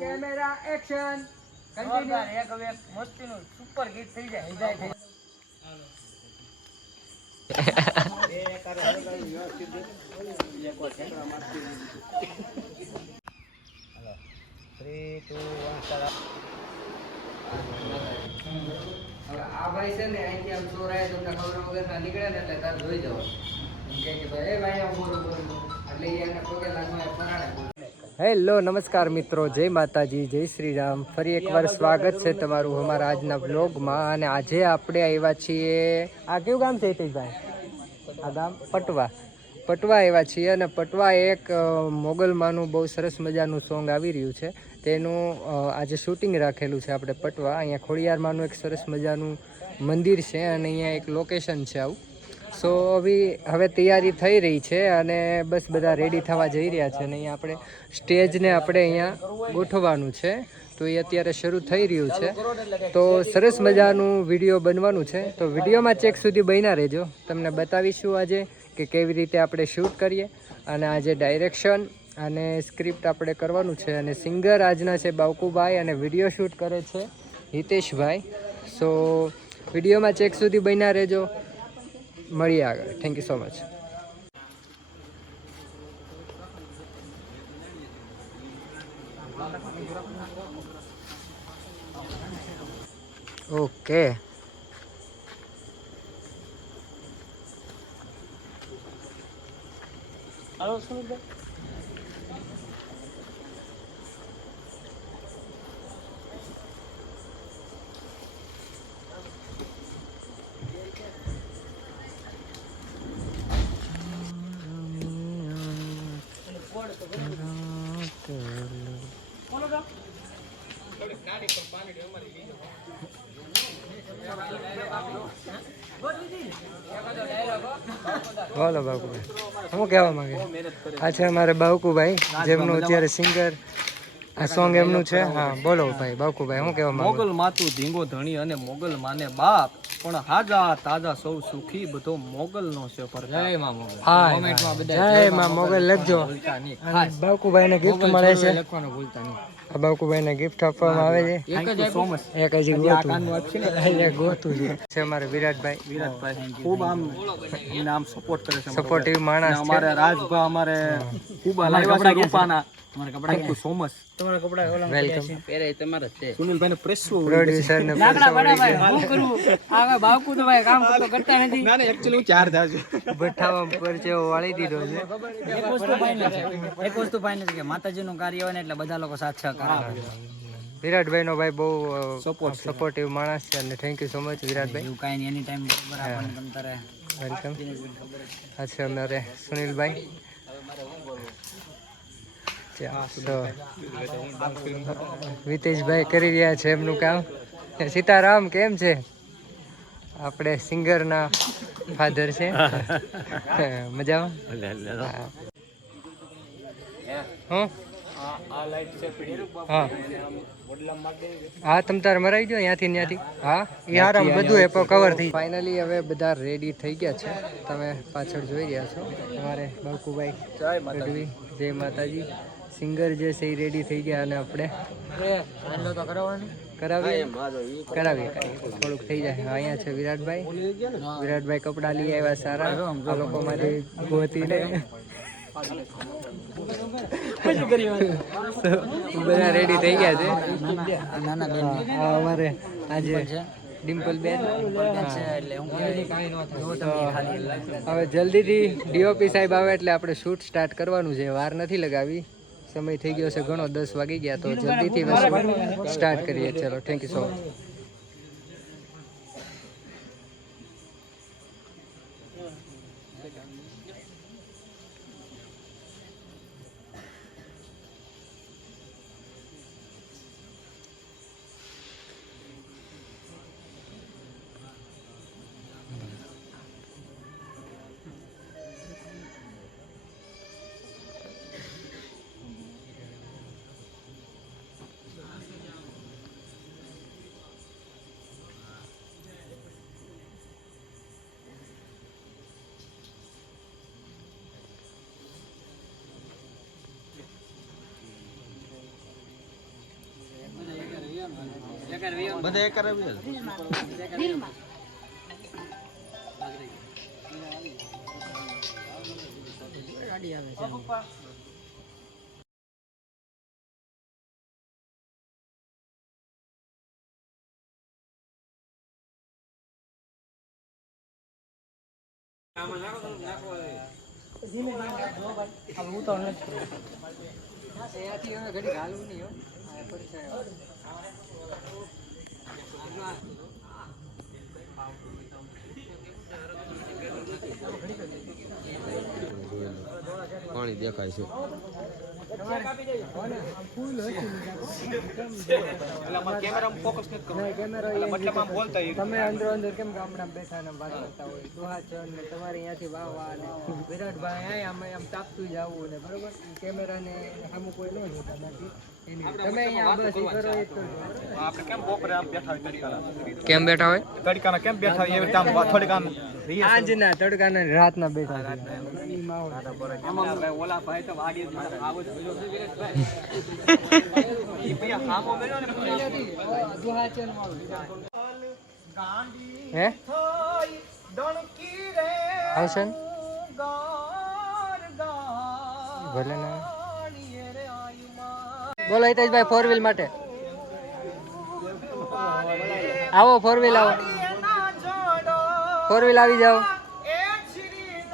Camera action જોરદાર એક હવે એક મસ્તીનું સુપર હિટ થઈ જાય. હવે આ ભાઈ છે ને અહીંથી આમ ચોરાય તમને ખબર વગર ના નીકળે ને એટલે તાર જોઈ જવાનું કે ભાઈ એ ભાઈ આમ બોલો એટલે એને પગે લાગવા ફરાડે. હેલો નમસ્કાર મિત્રો, જય માતાજી, જય શ્રી રામ. ફરી એકવાર સ્વાગત છે તમારું અમારા આજના બ્લોગમાં. અને આજે આપણે આવ્યા છીએ, આ કયું ગામ છે હિતેશભાઈ? આ ગામ પટવા આવ્યા છીએ. અને પટવા એક મોગલમાનું બહુ સરસ મજાનું સોંગ આવી રહ્યું છે, તેનું આજે શૂટિંગ રાખેલું છે આપણે પટવા. અહીંયા ખોડિયારમાંનું એક સરસ મજાનું મંદિર છે અને અહીંયા એક લોકેશન છે આવું. સો હવે તૈયારી થઈ રહી છે અને બસ બધા રેડી થવા જઈ રહ્યા છે. અને અહીંયા આપણે સ્ટેજને આપણે અહીંયા ગોઠવવાનું છે, તો એ અત્યારે શરૂ થઈ રહ્યું છે. તો સરસ મજાનું વિડીયો બનવાનું છે, તો વિડીયોમાં ચેક સુધી બન્યા રહેજો. તમને બતાવીશું આજે કે કેવી રીતે આપણે શૂટ કરીએ, અને આજે ડાયરેક્શન અને સ્ક્રિપ્ટ આપણે કરવાનું છે. અને સિંગર આજના છે બાવકુભાઈ અને વિડીયો શૂટ કરે છે હિતેશભાઈ. સો વિડીયોમાં ચેક સુધી બન્યા રહેજો, મળીએ આગળ. Thank you so much. Okay, hello Sumitbhai. બોલો બાવકુભાઈ, શું કહેવા માંગે? આ છે અમારે બાવકુભાઈ, જેમનું અત્યારે સિંગર આ સોંગ એમનું છે. હા બોલો ભાઈ બાવકુભાઈ, શું કહેવા માંગે? મોગલ માતું ધીંગો ધણી અને મોગલ માને બાપ, પણ હાજા તાજા સૌ સુખી, બધો મોગલ નો છે પર. જય માં મોગલ. હા, જય માં મોગલ લખજો. બાવકુભાઈ ને ગિફ્ટ મળે છે, લખવાનું ભૂલતા નહીં. આ બાવકુભાઈ ને ગિફ્ટ આપવામાં આવે છે. એક હજી ગોતું છે અમારે વિરાટભાઈ. ખૂબ આમ સપોર્ટ કરે છે, સપોર્ટિવ માણસ છે અમારે રાજભા. અમારે ખૂબ લાવ્યા રૂપાના. Thank you so much. તમારા કપડા વેલકમ. પહેરે તમારે છે સુનિલભાઈ ને પ્રેસ પ્રોડ્યુસર ને હું કરું આ બાવકુ તો ભાઈ કામ તો કરતા નથી. ના ના એક્ચ્યુઅલી હું ચાર થાજો બઠાવા પર છે વાળી દીધો છે. એક વસ્તુ ફાઇનલ છે કે માતાજીનું કાર્ય હોય ને એટલે બધા લોકો સાથ સહકાર. વિરાટભાઈ નો ભાઈ બહુ સપોર્ટિવ માણસ છે, અને થેન્ક યુ સો મચ વિરાટભાઈ. એવું કાઈ એની ટાઈમ બરાબર તમ તારે વેલકમ. અચ્છા, અમારે સુનિલભાઈ વિતેશભાઈ કરી રહ્યા છે એમનું કામ. સીતારામ કેમ છે? આપણે સિંગરના ફાધર છે. મજામાં? હા તમ તારે મરાઈ ગયો ત્યાંથી. હા એ આરામ બધું એ કવર થઈ. ફાઇનલી હવે બધા રેડી થઈ ગયા છે, તમે પાછળ જોઈ રહ્યા છો. અમારે બાવકુભાઈ જય માતાજી સિંગર જે છે એ રેડી થઈ ગયા. અને આપણે કરાવીએ થોડુંક થઈ જાય. અહીંયા છે વિરાટભાઈ કપડાં લઈ આવ્યા સારા. આ લોકો માટે ગોતીને બધા રેડી થઈ ગયા છે. અમારે આજે ડિમ્પલ બેન હવે જલ્દીથી ડીઓપી સાહેબ આવે એટલે આપણે શૂટ સ્ટાર્ટ કરવાનું છે. વાર નથી લગાવી, સમય થઈ ગયો છે ઘણો, 10 વાગી ગયા. તો જલ્દીથી સ્ટાર્ટ કરીએ. ચલો, થેન્ક યુ સો મચ. બધા એક આવી ગાડી આવે છે અહીંયાથી હવે ઘડી હાલવું નહીં હો પાણી દેખાય છે તમે અંદર અંદર કેમ ગામડા બેઠા ને વાત કરતા હોય દોહાચન ને તમારે અહીંયાથી વાવવા ને વિરાટભાઈ આમ આમ તાપતું જવું ને બરોબર કેમેરા ને સામું કોઈ ન જોતા બાકી તમે અહીંયા બસ ઈ કરો એ જ કરજો આપણે કેમ બપોરે આમ બેઠા હોય તડકાના કેમ બેઠા હોય તડકાના કેમ બેઠા હોય એવી આમ થોડીક આમ આજના તડકાના રાતના બેઠા ઈ માહોલ ઓલા ભાઈ તો વાડી આવો જ ભીલો છે વિરેશભાઈ ઈ ભૈયા હામો મેલ્યો ને દોહાચન ગાંડી હે થઈ ડણકી રે આવશન ગાર ગાર ભલે ના બોલો હિતેશભાઈ 4 વ્હીલ માટે આવો 4 વ્હીલ આવો 4 વ્હીલ આવી જાઓ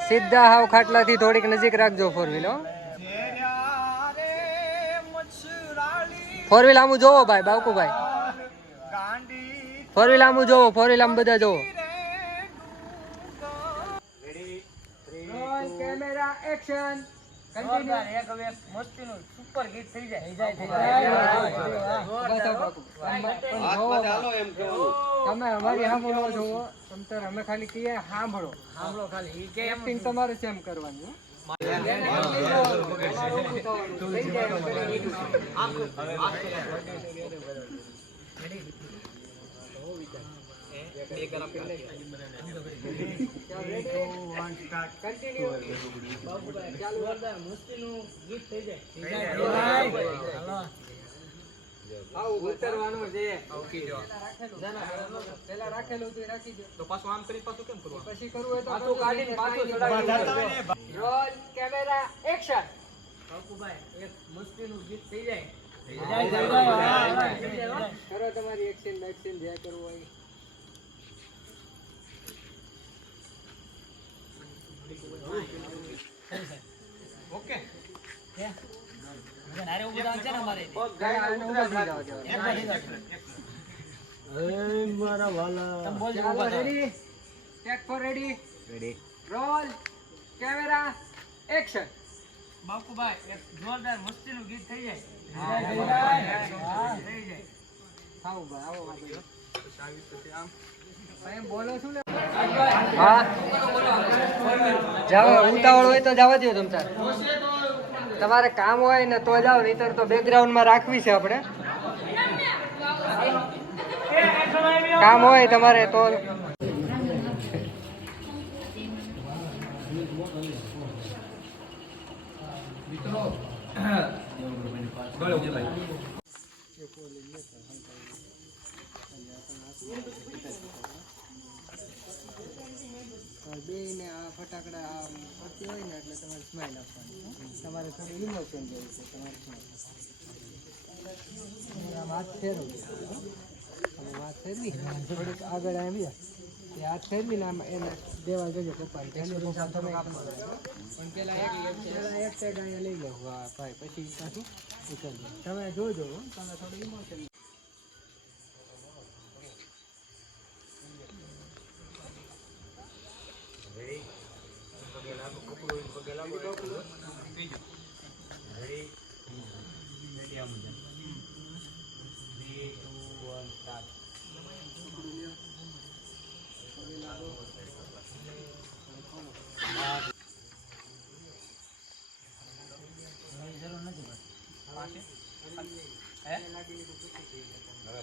સીધા હાવ ખાટલાથી થોડીક નજીક રાખજો 4 વ્હીલ હો 4 વ્હીલ આમું જોવો ભાઈ બાવકુભાઈ 4 વ્હીલ આમું જોવો 4 વ્હીલ આમ બધા જોવો કેમેરા એક્શન સુપર ગીત થઈ જાય તમે અમારી સાંભળો છો અમે ખાલી કહીએ સાંભળો ખાલી એક્ટિંગ તમારે સેમ કરવાની પેલા રાખેલું હતું રાખી દો તો પાછું આમ કરી પાછું કેમ કરવું પછી કરવું હોય તો કાઢીને પાછું રોલ કેમેરા એક્શન બાપુભાઈ એક મસ્તીનું ગીત થઈ જાય કરો તમારી એક્શન જે કરવું હોય ઓકે કેમેરા એક્શન બાપુભાઈ એક જોરદાર મસ્તીનું ગીત થઈ જાય બોલો શું હા જાવ ઉતાવળ હોય તો જવા દો તમારે કામ હોય ને તો જાઓ નહીતર તો બેકગ્રાઉન્ડ માં રાખવી છે આપણે કામ હોય તમારે તો બે ને આ ફટાકડા ફરતી હોય ને એટલે તમારે સ્માઈલ આપવાની તમારે થોડી ઇમોશન જેવું છે તમારે સ્માઈલ હાથ ફેરવી હાથ ફેરવી થોડીક આગળ આવ્યા એ હાથ ફેરવીને આમ એને દેવા જજો પપ્પાને પણ પેલા એક સાઈડ અહીંયા લઈ લેવું હા ભાઈ પછી પાછું ઉતરજો તમે જોજો તમે થોડું ઇમોશન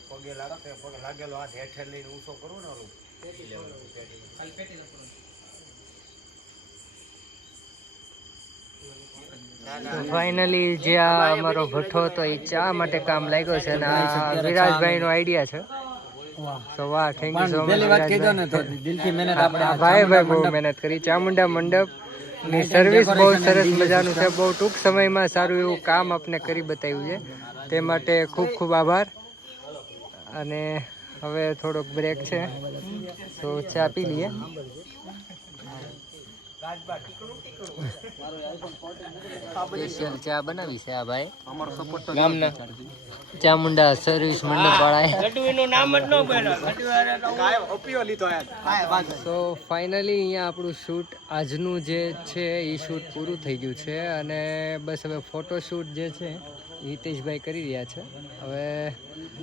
પગે લાગેલો હાથ હેઠે લઈને ઊંચો કરું ને ઓલું તો ફાઇનલી જે આ અમારો ભઠ્ઠો હતો એ ચા માટે કામ લાગ્યો છે અને આ વિરાજભાઈનો આઈડિયા છે. સો વાહ, થેન્ક યુ સો મચ. ભાઈ બહુ મહેનત કરી. ચામુંડા મંડપ ની સર્વિસ બહુ સરસ મજાનું છે. બહુ ટૂંક સમયમાં સારું એવું કામ આપણે કરી બતાવ્યું છે, તે માટે ખૂબ ખૂબ આભાર. અને હવે થોડોક બ્રેક છે તો ચા પી લઈએ. સ્પેશિયલ ચા બનાવી છે આ ભાઈ ગામના ચામુંડા સર્વિસ મંડપ વાળા. તો ફાઇનલી અહીંયા આપણું શૂટ આજનું જે છે એ શૂટ પૂરું થઈ ગયું છે અને બસ હવે ફોટોશૂટ જે છે હિતેશભાઈ કરી રહ્યા છે. હવે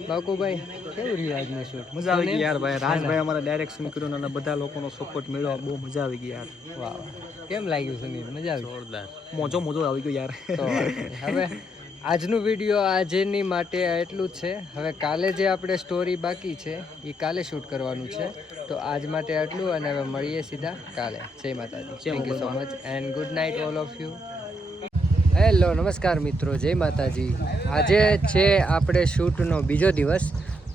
બાકુભાઈ કેવું રહ્યું આજનું શૂટ? મજા આવી ગઈ યાર ભાઈ. રાજભાઈ અમારા ડાયરેક્શન કર્યું અને બધા લોકોનો સપોર્ટ મળ્યો, બહુ મજા આવી ગઈ યાર. વાહ, કેમ લાગ્યું સુનિલ? મજા આવી? જોરદાર, મોજો આવી ગયો યાર. તો હવે આજનું વિડીયો આજની માટે એટલું જ છે. હવે કાલે જે આપણે સ્ટોરી બાકી છે એ કાલે શૂટ કરવાનું છે. તો આજ માટે આટલું અને હવે મળીએ સીધા કાલે. જય માતાજી. Thank you so much and good night all of you. Hello, નમસ્કાર મિત્રો, જય માતાજી. આજે છે આપણે શૂટનો બીજો દિવસ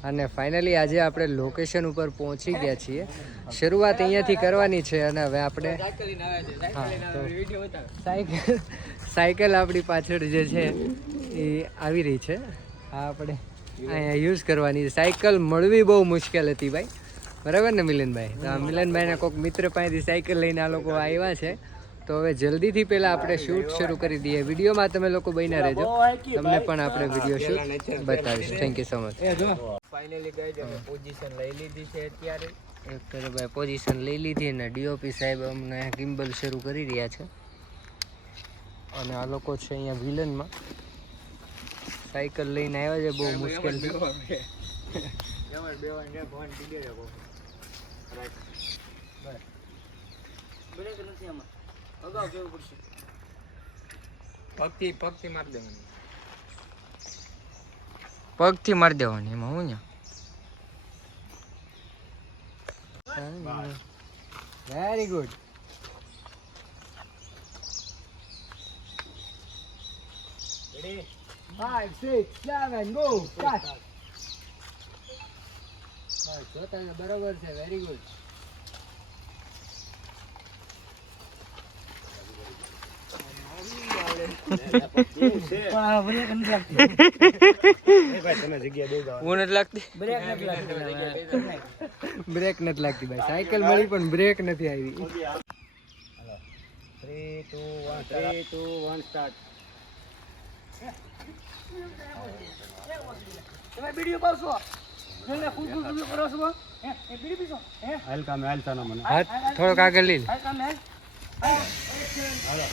અને ફાઇનલી આજે આપણે લોકેશન ઉપર પહોંચી ગયા છીએ. શરૂઆત અહીંયાથી કરવાની છે અને હવે આપણે સાયકલ આપણી પાછળ જે છે એ આવી રહી છે. આ આપણે અહીંયા યુઝ કરવાની. સાયકલ મળવી બહુ મુશ્કેલ હતી ભાઈ, બરાબર ને મિલનભાઈ? તો આ મિલનભાઈને કોઈક મિત્ર પાસેથી સાયકલ લઈને આ લોકો આવ્યા છે. તો હવે જલ્દીથી પહેલાં આપણે શૂટ શરૂ કરી દઈએ. વિડીયોમાં તમે લોકો બન્યા રહેજો, તમને પણ આપણે વિડીયો શૂટ બતાવીશ. Thank you so much. Finally guys અમે પોઝિશન લઈ લીધી છે અત્યારે. એક ભાઈ પોઝિશન લઈ લીધી અને ડીઓપી સાહેબ અમને ગિમ્બલ શરૂ કરી રહ્યા છે અને આ લોકો છે અહીંયા વિલનમાં સાયકલ લઈને આવ્યા છે. બહુ મુશ્કેલ પગથી મારી દેવાની. એમાં હું very good. Ready? 5, 6, 7, go. Start. બસ જોતા બરોબર છે. Very good. બ્રેક નથી લાગતી ભાઈ. સાયકલ મળી પણ બ્રેક નથી આવી. 3, 2, 1 સ્ટાર્ટ. તમે વિડિયો પાવશો જોને ફૂલ કરો છો હે એ બીડી પીસો હે હાલતા ના મને હાથ થોડોક આગળ લઈ લે. હાલો.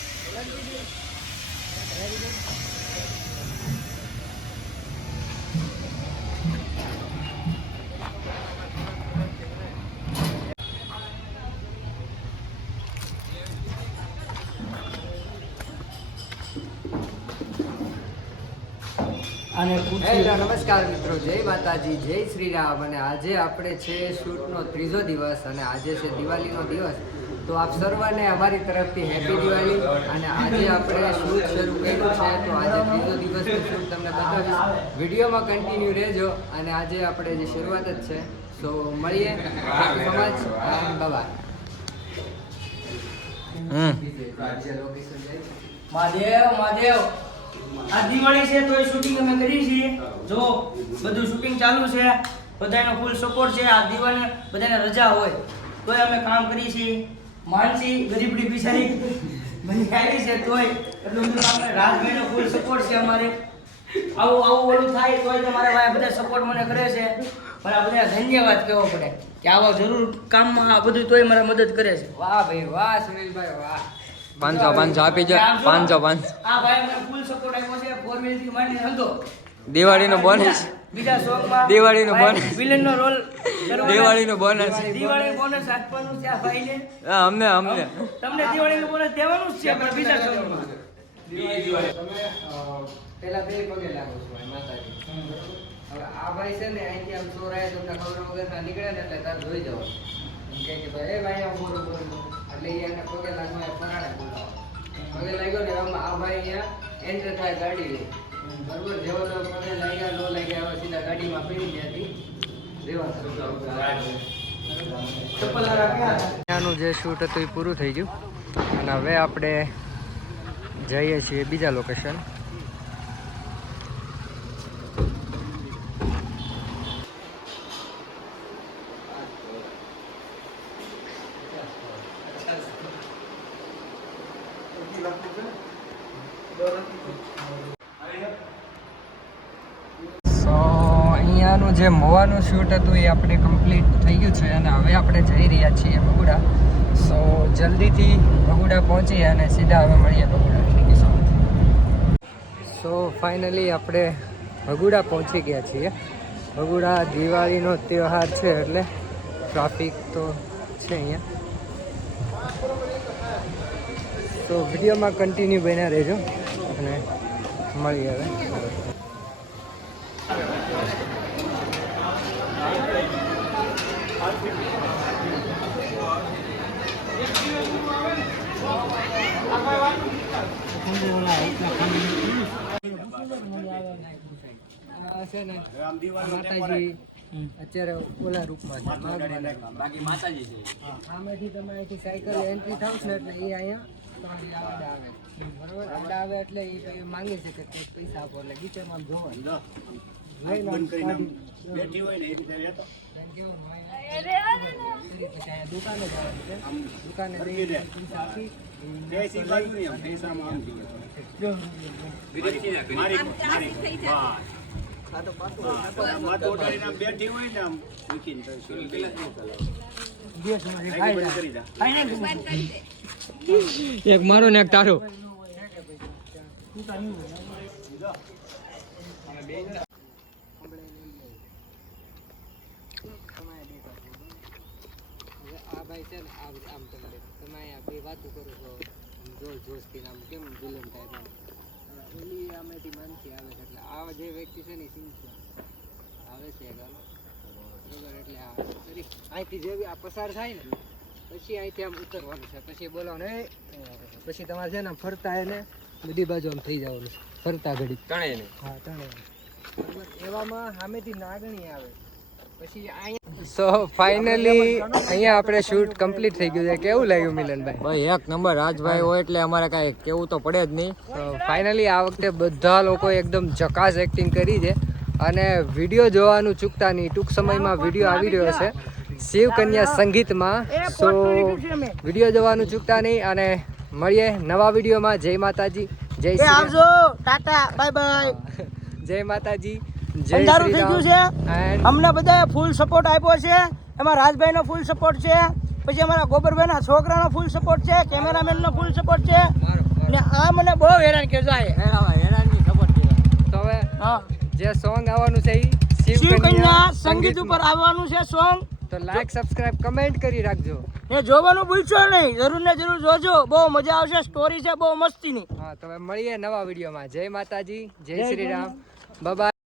હેલો, નમસ્કાર મિત્રો, જય માતાજી, જય શ્રી રામ. અને આજે આપણે છે શૂટનો ત્રીજો દિવસ અને આજે છે દિવાળીનો દિવસ. તો આપ સર્વને અમારી તરફથી હેપી દિવાળી. અને આજે આપણે શૂટ શરૂ કર્યું છે તો આજે ત્રીજો દિવસનું શૂટ તમને બતાવીશ. વિડીયોમાં કન્ટિન્યુ રહેજો અને આજે આપણે જે શરૂઆત જ છે. સો મળીએ. Thank you so much and bye. Mahadev આ દિવાળી છે તો શૂટિંગ અમે કરી છીએ. જો બધું શૂટિંગ ચાલુ છે, બધાનો ફૂલ સપોર્ટ છે. આ દિવાળી બધાને રજા હોય તોય અમે કામ કરીએ છીએ. માનસી ગરીબડી બિચારી બની આવી છે તોય એટલું બધું આપણે રાજભાઈનો ફૂલ સપોર્ટ છે અમારે. આવું ઓલું થાય તોય તમારા ભાઈ બધા સપોર્ટ મને કરે છે. પણ આ બધા ધન્યવાદ કહેવો પડે કે આવા જરૂર કામમાં આ બધું તોય મારા મદદ કરે છે. વાહ ભાઈ વાહ, સુનિલભાઈ વાહ. 500 આપી જાય. 500 આ ભાઈ મને ફૂલ સપોર્ટ આપ્યો છે. 4 વ્હીલ થી માંડીને ધંધો. દિવાળીનો બોનસ. બીજા શોખમાં દિવાળીનો બોનસ. વિલનનો રોલ દિવાળીનો બોનસ. દિવાળી બોનસ આપવાનું છે આ ભાઈને. હા, અમને તમને દિવાળીનો બોનસ દેવાનું જ છે પણ બીજા શોખમાં. તમે પેલા બે પગે લાગો છો ભાઈ માતાજી. હવે આ ભાઈ છે ને અહીંથી આમ ચોરાય તમને ખબર વગરના નીકળે ને એટલે તાર જોઈ જવાનું. એમ કહે કે ભાઈ એ ભાઈ આમ બોલું એટલે એને પગે લાગવા એ પરાણે બોલાવો. પગે લાગ્યો ને એવામાં આ ભાઈ અહીંયા એન્ટર થાય ગાડી લઈ બરોબર જેવો તો પગે લાગ્યા ન લાગ્યા હવે સીધા ગાડીમાં પડી ત્યાંથી રેવા ત્યાંનું જે શૂટ હતું એ પૂરું થઈ ગયું અને હવે આપણે જઈએ છીએ બીજા લોકેશન. સો અહીંયાનું જે મોવાનું શૂટ હતું એ આપણે કમ્પ્લીટ થઈ ગયું છે અને હવે આપણે જઈ રહ્યા છીએ બગુડા. સો જલ્દીથી બગુડા પહોંચીએ અને સીધા હવે મળીએ બગુડા. સો ફાઇનલી આપણે બગુડા પહોંચી ગયા છીએ. બગુડા દિવાળીનો તહેવાર છે એટલે ટ્રાફિક તો છે અહીંયા. તો વિડીયોમાં કન્ટિન્યુ બન્યા રહેજો અને મળીએ હવે. છે ને માતાજી અત્યારે ઓલા રૂપમાં છે બાકી માતાજી છે. આમાંથી તમે અહીંથી સાયકલ એન્ટ્રી થાવ છો એટલે એ અહીંયા આડા આવે બરોબર. આડા આવે એટલે એ માંગે છે કે કંઈક પૈસા આપો એટલે ગીચરમાં જોવા બેઠી હોય ને એ રીતે રહેતો દુકાને જવાનું છે. દુકાને પૈસા આપી એક મારો ને એક તારો. આ ભાઈ છે ને આમ તમે અહીંયા બે વાતો કરો છો જોશથી આમ કેમ વિલન ટાઈપ ઓલી આમાંથી માનથી આવે છે એટલે આ જે વ્યક્તિ છે ને સિન્સિયર આવે છે ગાલો બરોબર. એટલે આ અહીંથી જે આ પસાર થાય ને પછી અહીંથી આમ ઉતરવાનું છે પછી બોલવાનું પછી તમારે છે ને ફરતા એને બધી બાજુ આમ થઈ જવાનું છે ફરતા ઘડી તણે ને. હા તણે બરોબર. એવામાં સામેથી નાગણી આવે પછી અહીંયા. સો ફાઇનલી અહીંયા આપણે શૂટ કમ્પ્લીટ થઈ ગયું છે. કેવું લાગ્યું મિલનભાઈ? ભાઈ એક નંબર. રાજભાઈ હોય એટલે અમારે કાંઈ કેવું તો પડે જ નહીં. ફાઇનલી આ વખતે બધા લોકો એકદમ જકાસ એક્ટિંગ કરી છે અને વિડીયો જોવાનું ચૂકતા નહીં. ટૂંક સમયમાં વિડીયો આવી રહ્યો છે શિવ કન્યા સંગીતમાં. સો વિડીયો જોવાનું ચૂકતા નહીં અને મળીએ નવા વિડીયોમાં. જય માતાજી, જય શ્રી આવજો, ટાટા, બાય બાય. જય માતાજી, જય અંધારું શ્રી થઈ ગયું રામ. છે. અમને બધાએ ફૂલ સપોર્ટ આપ્યો છે. એમાં રાજભાઈનો ફૂલ સપોર્ટ છે, પછી અમારા ગોબરભાઈના છોકરાનો ફૂલ સપોર્ટ છે, કેમેરામેનનો ફૂલ સપોર્ટ છે ને આ મને બહુ હેરાન કરજો. હેરાનની ખબર છે. તો હવે હા, જે સોંગ આવવાનું છે એ શિવ કન્યા સંગીત ઉપર આવવાનું છે સોંગ. તો લાઈક, સબસ્ક્રાઇબ, કમેન્ટ કરી રાખજો. ને જોવાનું ભૂલશો નહીં, જરૂર ને જરૂર જોજો, બહુ મજા આવશે. સ્ટોરી છે બહુ મસ્તીની. હા, તો હવે મળીએ નવા વિડીયોમાં. જય માતાજી, જય શ્રી રામ, બાય બાય.